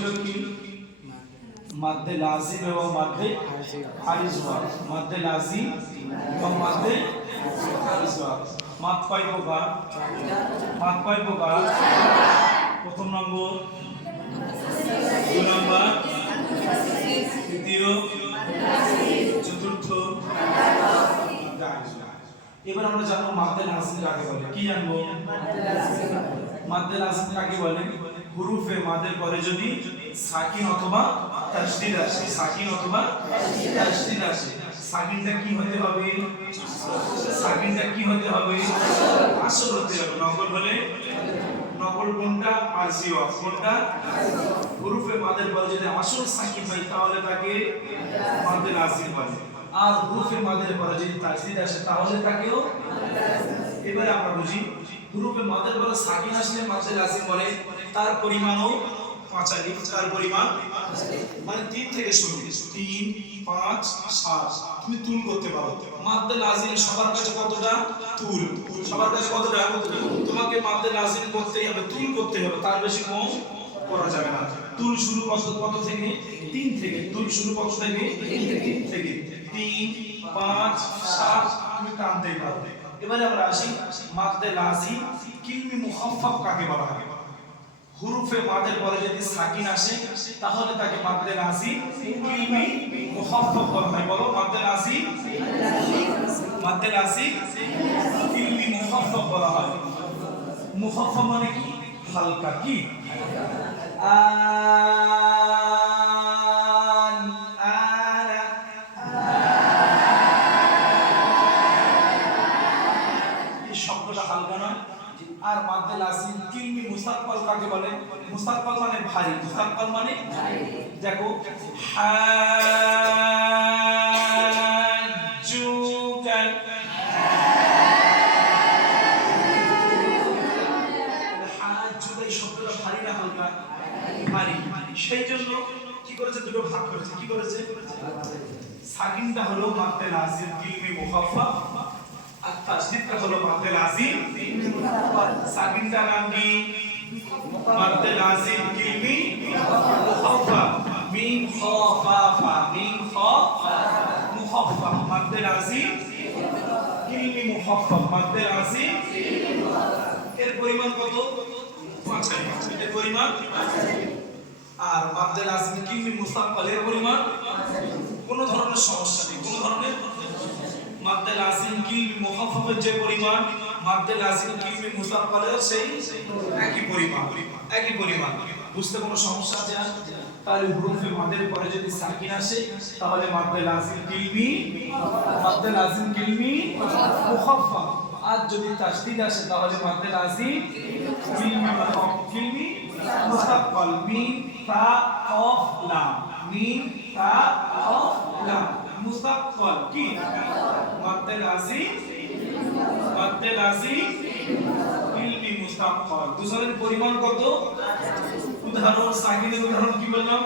ছিল কি মাদ্দে লাজিম এবং মাদ্দে আরিজ ওয়াজ মাদ্দে লাজিম এবং মাদ্দে আরিজ ওয়াজ মাদ কয় প্রকার প্রথম নম্বর দুই নম্বর তৃতীয় চতুর্থ এবার আমরা জানবো মাদ্দে লাজিম কাকে বলে কি জানবো মাদ্দে লাজিম কাকে বলে হুরুফে মাদের পরে যদি সাকিন অথবা তাসদীদ আসে সাকিনটা কি হতে হবে আসল হতে হবে নকল হলে নকল কোনটা আরজি ওয়াজ কোনটা হুরুফে মাদের পরে যদি আসল সাকিন হয় তাহলে তাকে মাদ্দে লাজিম বলে আর হুরুফে মাদের পরে যদি তাসদীদ আসে তাহলে তাকেও এবারে আমরা বুঝি হুরুফে মাদের পরে সাকিন আসলে মাদ্দে লাজিম বলে তার পরিমাণও 5 আলিফ তার পরিমাণ মানে 3 থেকে শুরু 3 5 7 তুমি তুল করতে পারো মাদ্দে লাজিম সবার কাছে কতটা তুল সবার কাছে কতটা তোমাকে মাদ্দে লাজিম করতেই হবে তুল করতে হবে তার বেশি কম করা যাবে না তুল শুরু কত থেকে 3 থেকে তুল শুরু কত থেকে 3 থেকে 3 5 7 তুমি টানতেই পারবে এবারে আমরা আসি মাদ্দে লাজিম কিলমি মুখাফফাফ কাকে বলা হয় হুরুফে মাদের পরে যদি সাকিন আসে তাহলে তাকে মাদ্দে লাজিম কিলমি মুখাফফাফ বলা হয় বলো মাদ্দে লাজিম কিলমি মুখাফফাফ বলা হয় মুখাফফাফ মানে কি হালকা কি আর মাদ্দে লাজিম কিলমি মুসাক্কাল কাকে বলে মুসাক্কাল মানে ভারী দেখো হাজুকা এই শব্দটা ভারী না হালকা ভারী সেই জন্য কি করেছে দুটো ভাগ করেছে কি করেছে সাকিনটা হলো মাদ্দে লাজিম কিলমি মুখাফফাফ আর তাসদীদটা হলো মাদ্দে লাজিম সাকিনটার নাম কি মাদ্দে লাজিম কিলমি মুখাফফাফ মিন খাফাফা মুখাফফাফ মাদ্দে লাজিম কিলমি মুখাফফাফ মাদ্দে লাজিম এর পরিমাণ কত 5 আলিফ এর পরিমাণ আর মাদ্দে লাজিম কিলমি মুসাক্কাল এর পরিমাণ কোনো ধরনের সমস্যা নেই কোনো ধরনের মাদ্দে লাজিম কিলমি মুখাফফাফের যে পরিমাণ মাদ্দে লাজিম কিলমি মুসাক্কালের সেই একই পরিমাণ বুঝতে কোনো সমস্যা আছে তাহলে হুরুফে মাদের পরে যদি সাকিন আসে তাহলে মাদ্দে লাজিম কিলমি মুখাফফাফ আর যদি তাসদীদ আসে তাহলে মাদ্দে লাজিম কিলমি মুসাক্কাল মিম তা কফ লাম মুসাক্কাল কি মাদ্দে লাজিম কিলমি মুসাক্কাল দুজনের পরিমাণ কত উদাহরণ সাকিনের উদাহরণ কি বললাম